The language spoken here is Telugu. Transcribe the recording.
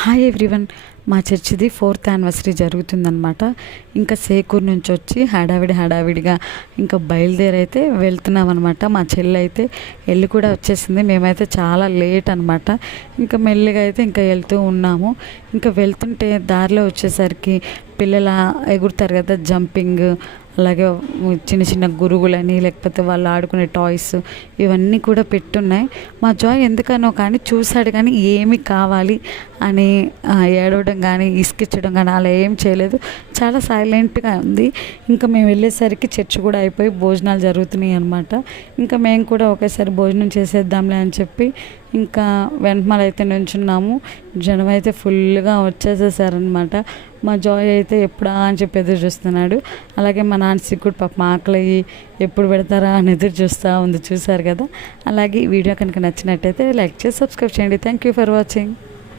Hi everyone. మా చర్చిది 4th యానివర్సరీ జరుగుతుందనమాట. ఇంకా సేకూరు నుంచి వచ్చి హడావిడిగా ఇంకా బయలుదేరైతే వెళ్తున్నాం అనమాట. మా చెల్లి అయితే వెళ్ళి కూడా వచ్చేసింది. మేమైతే చాలా లేట్ అనమాట. ఇంకా మెల్లిగా అయితే ఇంకా వెళ్తూ ఉన్నాము. ఇంకా వెళ్తుంటే దారిలో వచ్చేసరికి పిల్లల ఎగురుతారు కదా, జంపింగ్, అలాగే చిన్న చిన్న గురుగులని, లేకపోతే వాళ్ళు ఆడుకునే టాయ్స్, ఇవన్నీ కూడా పెట్టున్నాయి. మా జాయ్ ఎందుకనో కానీ చూశాడు, కానీ ఏమి కావాలి అని ఏడవడం కానీ ఇసుకిచ్చడం కానీ అలా ఏం చేయలేదు. చాలా సైలెంట్గా ఉంది. ఇంకా మేము వెళ్ళేసరికి చర్చ్ కూడా అయిపోయి భోజనాలు జరుగుతున్నాయి అనమాట. ఇంకా మేము కూడా ఒకేసారి భోజనం చేసేద్దాంలే అని చెప్పి ఇంకా వెనకమాల అయితే నుంచున్నాము. జనం అయితే ఫుల్గా వచ్చేసేసారనమాట. మా జాయ్ అయితే ఎప్పుడా అని చెప్పి ఎదురు చూస్తున్నాడు. అలాగే మా నాన్న సిగ్గుడు పాప ఆకలి ఎప్పుడు పెడతారా అని ఎదురు చూస్తూ ఉంది. చూసారు కదా. అలాగే ఈ వీడియో కనుక నచ్చినట్టయితే లైక్ చేసి సబ్స్క్రైబ్ చేయండి. Thank you for watching.